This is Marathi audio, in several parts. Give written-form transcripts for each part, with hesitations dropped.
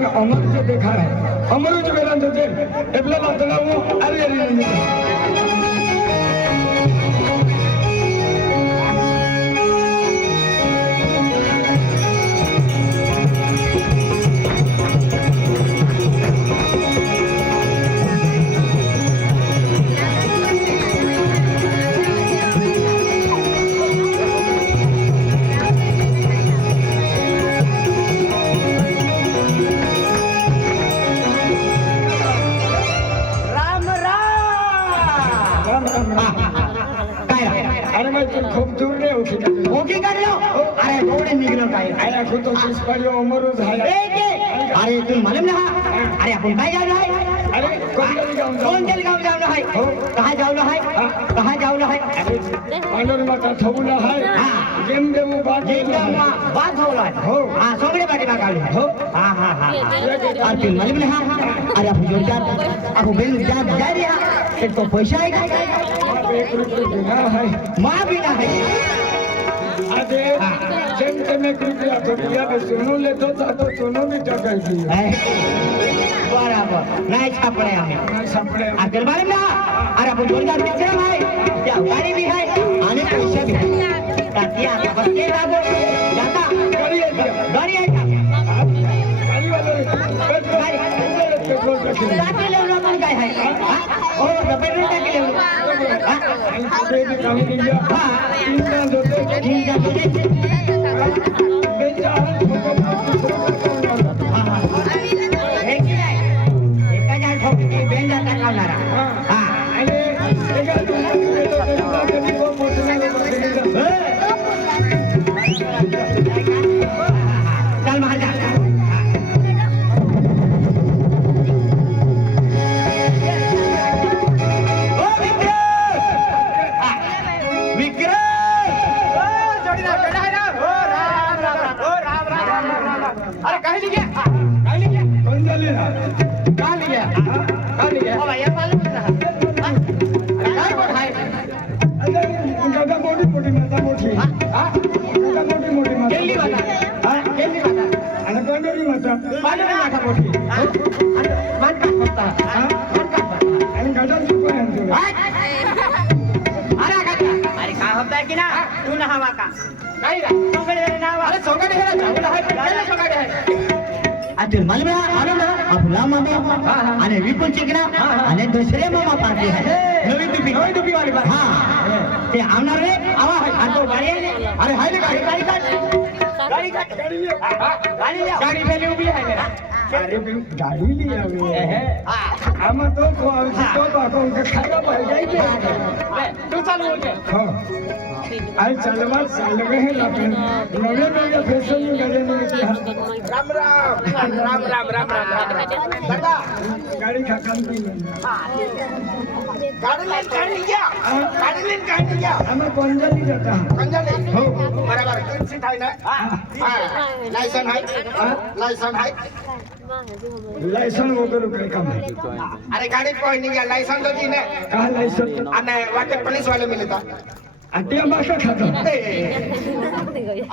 आग अमर जो देखा है अमर जो मेरा जो एबला लातना वो अरे अरे खूब दूर रे ओके कर लो अरे गोड़े निकलो काय आया खुद तो किस पड़ियो उमरो झाया अरे तुम मालूम ना अरे अपन काय जाऊ है अरे कौन जल गांव जाऊ है कहां जाऊ है कहां जाऊ है पांडुर माता थबुला है गेम देमु बात हो रहा है हां सगळे बाटी मागावले हो हां हां हां और तुम मालूम ना अरे अपन जोरदार अपन बेल जा जा रे एक तो पैसा है का 1 रुपया बिना है मां बिना है अरे जेम तेम 1 रुपया तो दिया बे सुनो ले तो सुनो भी टकाई दी बराबर नहीं छापड़े हमें छापड़े अगर मालूम ना अरे अपन जोरदार पिक्चर है क्या गाड़ी भी है आने पैसा भी है ताकि आगे बच्चे लागो जाता गाड़ी है गाड़ी है गाड़ी वाले पेट्रोल ताकि ले लो मन काय है ओ पेट्रोल ताकि ले लो बेबी काम नहीं हां इंसान जो ठीक है बेचा आणि विपुल चिकना आणि दुसरे मामा पार्टी है नवी दुपी वाली बात हां ते आमनार रे आवा है आतो गाड़ी है अरे हाय गाड़ी गाड़ी पहले उभी है मेरा अरे गाड़ी ली आवे है हम तो को बाको खाना पड़ जाए तू चल बोल के हां आई चलवा चलवे है लापन नवे फैशन में गजे नहीं राम दादा गाड़ी का काम की गाड़ी क्या हम पंजाबी जाता पंजाबी हो बराबर 3 सीट है ना हां लाइसेंस है लाइसेंस वगैरह काय काम है अरे गाड़ी कोई नहीं गया लाइसेंस तो जी ने कहा लाइसेंस अने वाके पुलिस वाले मिले था अटिया भाषा खाता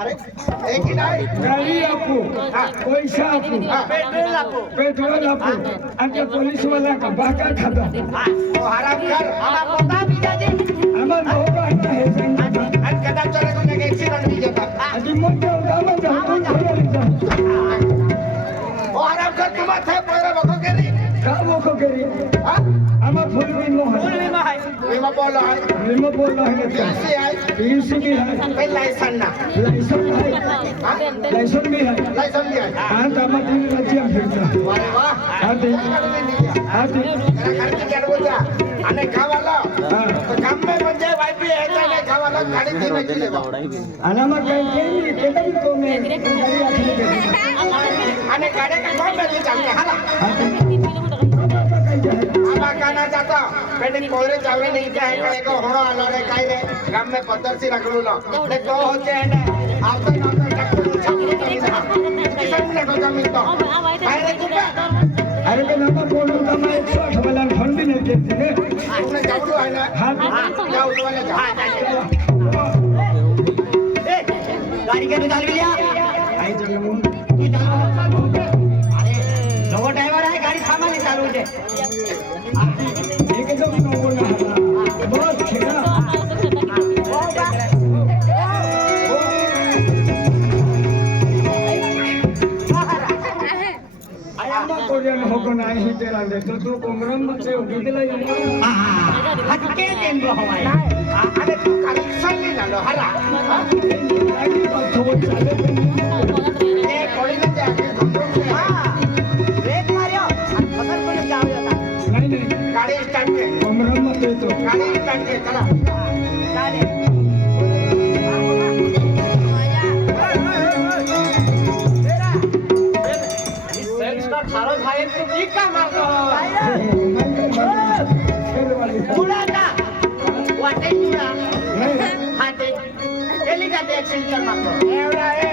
अरे एक ही नहीं गाड़ी आपको पैसा आपको पेट्रोल आपको अटे पुलिस वाला का बाका खाता वो हराम कर हमारा पता भी जाजे हमार होगा है अन कदा चले को ने एक्सीडेंट भी जाता अभी मुझे उदाम जा वो हराम कर तुम थे पैरा बको के नहीं का बको करी हां हम फुल बीमा है बीमा बोल रहा है कैसे है पीसी की है भाई लाइसेंस ना लाइसेंस है लाइसेंस भी है लाइसेंस भी है हां तो हम तीन राज्य फिरता अरे वाह आते खर्च क्या बोलता अने खावाला तो काम में बन जाए वाईपी है तो खावाला गाड़ी दी में ले अनामा कहीं केतन को में गाड़ी आखिर अने गाड़ी का कौन में चलते हाला आबा काना जाता पेटी कोरे चावरे नहीं क्या है का एक होड़ा आला रे काई रे गांव में पत्थर सी रखलू लो ने को होते हैं ने आप तो डॉक्टर किसान ने को जमीन तो काई रे कुपे अरे के नाम बोलो तो मैं 108 वाला फंड भी नहीं देते ने तुमने जावलो है ना हां जाओ तो वाले जा गाड़ी के निकाल लिया आई चलो तू जा अरे रे एकदम नको ना बहुत खेळा कोरियन होको नाही हे तेला देतो तू कोमरम मध्ये उगीला येऊ हात के देन बो हवाय अरे तू खाली चालली ना लो हरा गाडी थोडं चालत ए कोळीला ते ब्रेक मारियो फसल कोणी जाऊ जाता नाही नाही गाडी स्टार्ट कर कोमरम मध्ये तो गाडी स्टार्ट कर चला चाले खारो खाए तो ठीक का मारतो कुडाचा वाटे कुडा हाते केली का ते एक्सेंटर मारतो एवढा आहे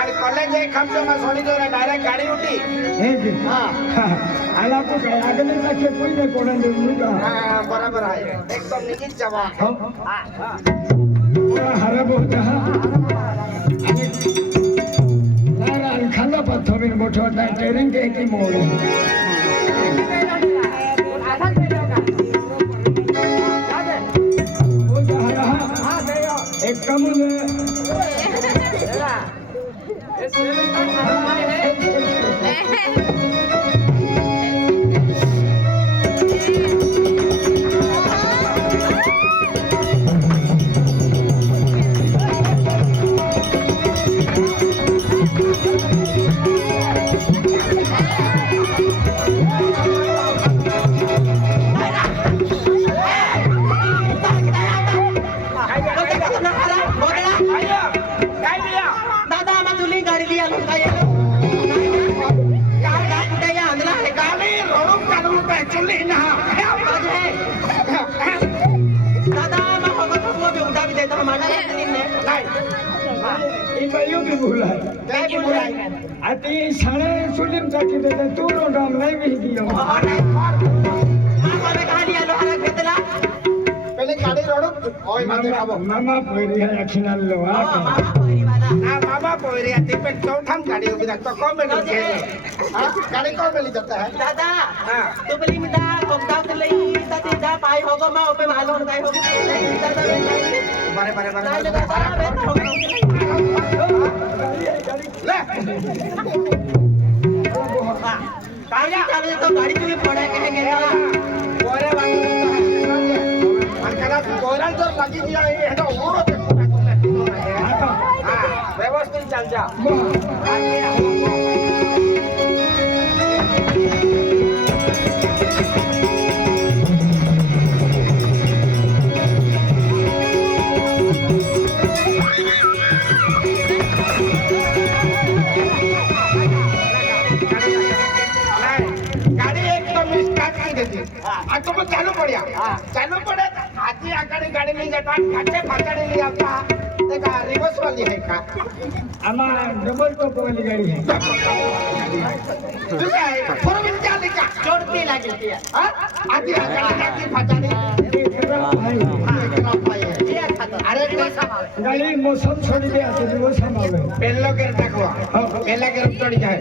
आणि कॉलेज एक खमचो मा सोडी दोरा डायरेक्ट गाडी उठी हे जे हां आला को काय आगले जाके कोई नाही कोणा देऊ का हां बरोबर आहे एकदम निश्चित जवाब पूरा हरा बहुत हा आणि लारा खाला पथोबिन मोठो नाही टेरिंग के की मोड वो जा रहा एक कम दादा माझुली गाडी लिया लोक काय काय कुठे या आणला आहे का गाडी रोडून काढून चुली ना दादा मग बघतो तू बी उठा बी देतो माझा नाही नाही ई बायू भी बोला काय की बोलाय आती साडे सुलिम साठी देते तू रोडाम नाही भी दियो मामा गाडी आलो हरा घेतला पहिले गाडी रोडून ओय मध्ये खाबो मामा पोरी है अखिनाल लो मामा पहिली वाला ना बाबा पोरी आती पे चौथम गाडी उभी राखतो कोण बेली हां गाडी कोण बेली जाता है दादा हां तू बोली मिता कोकता लई ताती जा पाय होगो मा ओपे मालून काय होगो दादा बरे बरे बरे नाही दादा बेत होगो ले काय चालू तो गाडी तुम्ही पडा कहेंगे ना पोरे वाली आणि कदा कोराल जर लागी दिया हे तो ओरो ते हां व्यवस्थित चाल जा गाडी एकदम स्टार्ट की देते आता मग चालू पड्या चालू पडत हाती आकडे गाडी नाही जातात खाचे फाटाडे नाही आता ते का रिवर्स वाली आहे का आमा डबल टॉप वाली गाड़ी है तुझे आहे फोर व्हील चालली का जोडती लागेल ती हा आधी आकडे टाकी फाटाडे अरे गाड़ी मौसम छोड़ के आते वो समावे पेल्लो कर टाकवा पेला कर तोड़ी जाए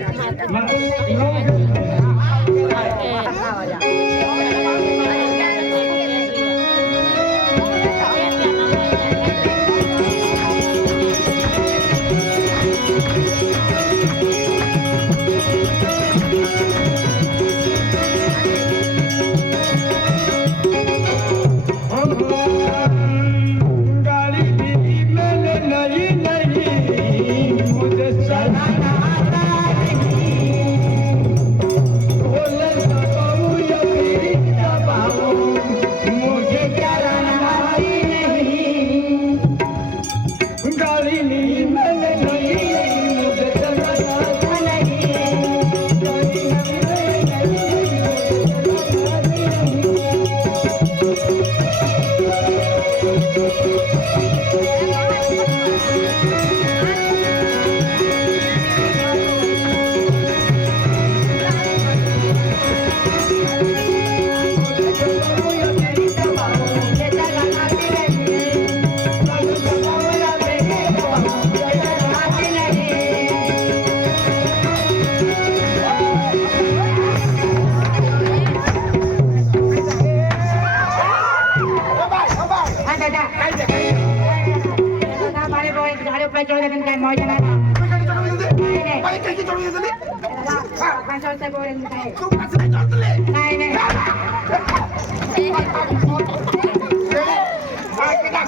गाड़ी भी मैंने नहीं नहीं मुझे चलाना नहीं बाई काही जोडून घेतली काय बोलत आहे तू कसं नाही जोडले नाही नाही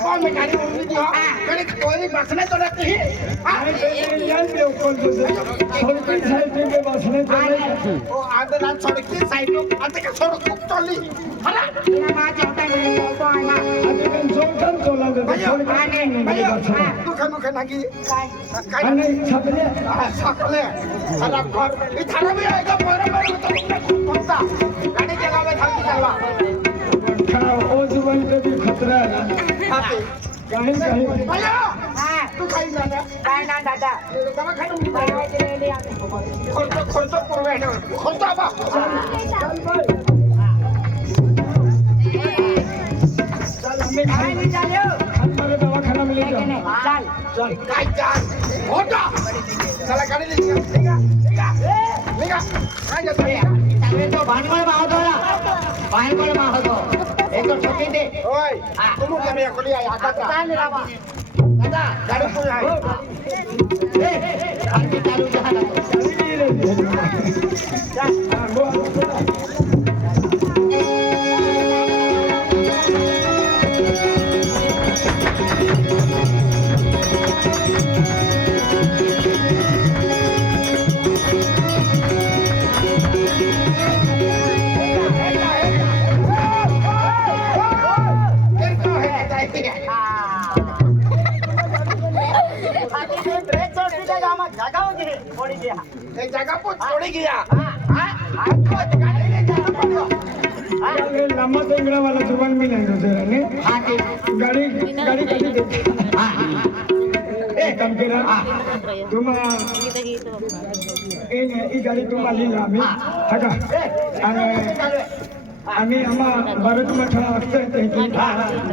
कौन में गाड़ी उड़ रही हो मैंने कोई बस नहीं तो रहती है अरे यार मेरे ऊपर तो सड़की साइड में बसने चले वो आधे रात सड़क की साइड में आधे का सड़क खूब चली हला ina ma chata ni ko ana आधे दिन जोड़न चला दे भैया दुख मुख नागी kai अने छपले सकले साला घर इधर भी आएगा मेरे तो पक्का गाड़ी चलावे थाकी चलवा खा ओ जीवन के भी खतरा है हाथी कहीं कहीं भैया ha तू खाई जाना kai na dada दवा खाने में bai wai dire dia खर्च पूर्वे खर्च आबा चल भाई चल हमें kai ni jalyo हमारे दवाखाना में ले kene जाओ chal चल काय जान होता साला गाड़ी ले लेगा काय जाता है તમે તો ભાનગળ માં હતો ભાનગળ માં હતો એ તો છોટી દે ओए तुम क्या मैं खोली आया आता ચાલ રાવા दादा गाड़ी कोई है એ આરતી ચાલુ જહાના एक जगह पर छोड़ गया आपको गाड़ी ले जाना पड़ेगा ये लम्बा टेंगड़ा वाला जुबान भी नहीं होते रहने गाड़ी गाड़ी कभी दे ए कम केला तुम ई गाड़ी तुम आली ना आम्ही हका आम्ही आम्हा भारत मठा असते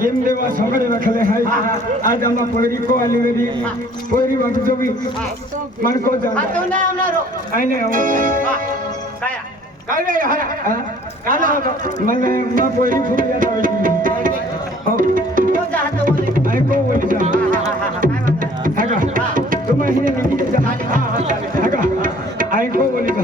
गेम देवा सगळे रखले हाय आज आम्हा पोरी को आली वेरी पोरी वाटतो भी मन को जा तो ना हमरो आईने काय काय रे काला મને માં પોરી ફૂટી યાદ આવી हो तो जात बोले आई को बोली जा हका तुम ही निकी जा हका आई को बोली जा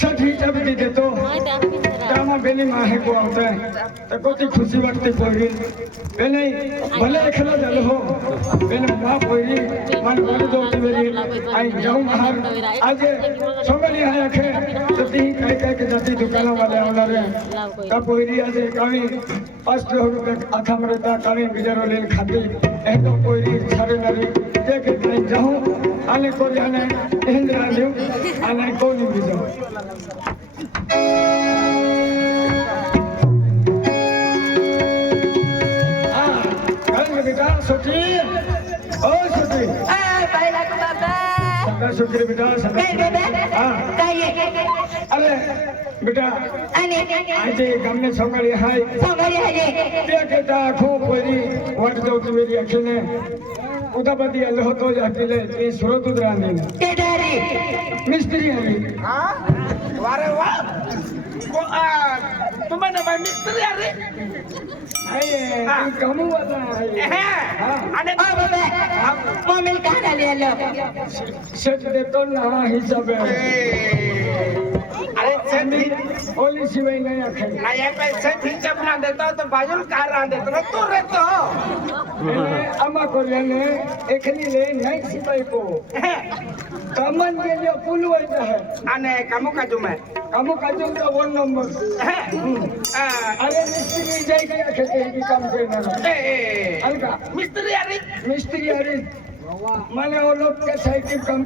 सठी जब दी देतो कामा बेली माहे को आता है तो कोती खुशी वक्त पोरी बेले भले खला जल हो बेले मां पोरी मन बोल दो की मेरी आई जाऊं बाहर आज सोगली है आखे तो ती कह कह के जाती दुकान वाले वाला रे तब पोरी आज कामी 500 रुपए आखा मरता कामी बिजरो लेन खाती ए तो पोरी सारे नरी देख के जाऊं आने को जाने इंद्रा लियो आने को नहीं बिजो बेटा सोची ओ सोची ए पहिला को बाबा सदा शुक्र बेटा सदा काय बेबे काय अरे बेटा आणि आज गाम में सगळी हाय सगळे आहे ते केटा खो पोरी वाट जाऊ मेरी अखिने उदापती आलो होतो जातीले ते सुरत उदराने केदारी मिस्त्री आली हां वारे वाह को तुम्हारे भाई मिस्त्री आ रे आय कमू वाला आणि ओ बाबा मम्मी का आली आलो शेत देतो ना हिसाब अरे सेठी ओली शिवाय नाही आखे नाही पैसे ठीक बना देता तो बाजूल कार रा देतो ना तू रहतो अम्मा को लेने एकनी ले नहीं सिपाही को कमन के लिए पुल वैसा है आणि कामो काजू में कामो काजू का 1 नंबर अरे मिस्त्री जाई के खेते की काम करना अलका मिस्त्री आ रे मिस्त्री अरे माने वो लोग के साइड काम